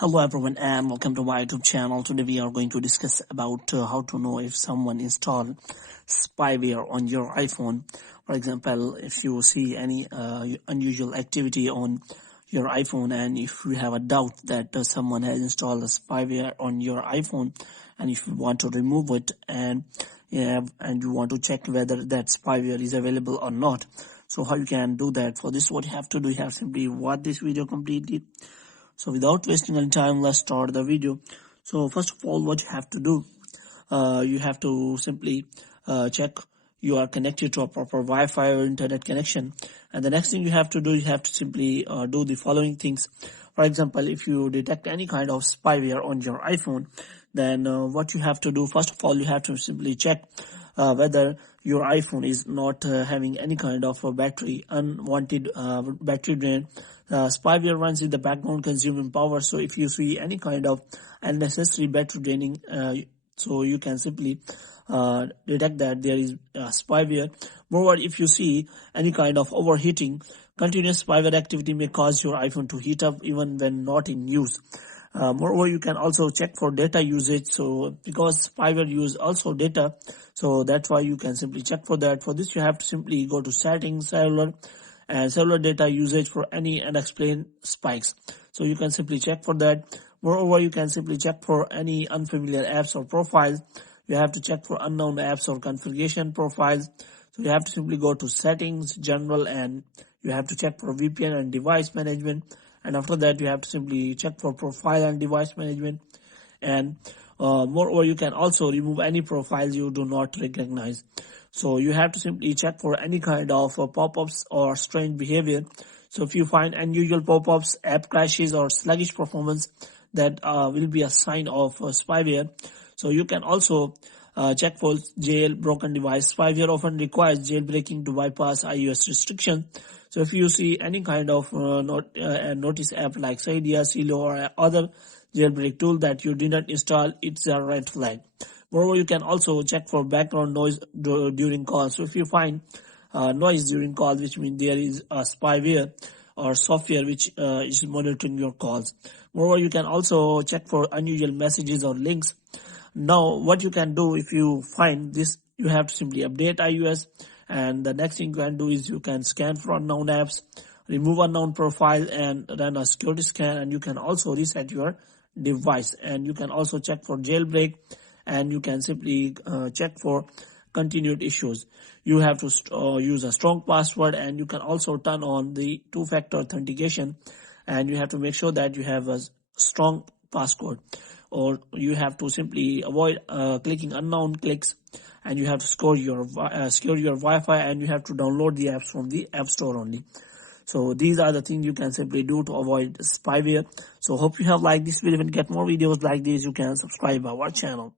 Hello everyone and welcome to my YouTube channel. Today we are going to discuss about how to know if someone installed spyware on your iPhone. For example, if you see any unusual activity on your iPhone and if you have a doubt that someone has installed a spyware on your iPhone and if you want to remove it and you want to check whether that spyware is available or not. So how you can do that? For this, what you have to do, you have simply watch this video completely. So without wasting any time, let's start the video. So first of all, what you have to do, you have to simply check you are connected to a proper Wi-Fi or internet connection. And the next thing you have to do, you have to simply do the following things. For example, if you detect any kind of spyware on your iPhone, then what you have to do, first of all, you have to simply check whether your iPhone is not having any kind of unwanted battery drain. Spyware runs in the background consuming power, so if you see any kind of unnecessary battery draining, so you can simply detect that there is spyware. Moreover, if you see any kind of overheating, continuous spyware activity may cause your iPhone to heat up even when not in use. Moreover, you can also check for data usage. So because spyware use also data, so that's why you can simply check for that. For this, you have to simply go to settings, cellular, and cellular data usage for any unexplained spikes. So you can simply check for that. Moreover, you can simply check for any unfamiliar apps or profiles. You have to check for unknown apps or configuration profiles. So you have to simply go to settings, general, and you have to check for VPN and device management. And after that, you have to simply check for profile and device management. And moreover, you can also remove any profiles you do not recognize. So you have to simply check for any kind of pop-ups or strange behavior. So if you find unusual pop-ups, app crashes, or sluggish performance, that will be a sign of spyware. So you can also check for jailbroken device. Spyware often requires jailbreaking to bypass iOS restrictions. So if you see any kind of notice app like Cydia, Silo, or other jailbreak tool that you did not install, it's a red flag. Moreover, you can also check for background noise during calls. So if you find noise during calls, which means there is a spyware or software which is monitoring your calls. Moreover, you can also check for unusual messages or links. Now, what you can do if you find this, you have to simply update iOS. And the next thing you can do is you can scan for unknown apps, remove unknown profile, and run a security scan. And you can also reset your device. And you can also check for jailbreak. And you can simply check for continued issues. You have to use a strong password, and you can also turn on the two-factor authentication. And you have to make sure that you have a strong passcode. Or you have to simply avoid clicking unknown clicks, and you have to secure your Wi-Fi, and you have to download the apps from the App Store only. So these are the things you can simply do to avoid spyware. So hope you have liked this video. And get more videos like this, you can subscribe our channel.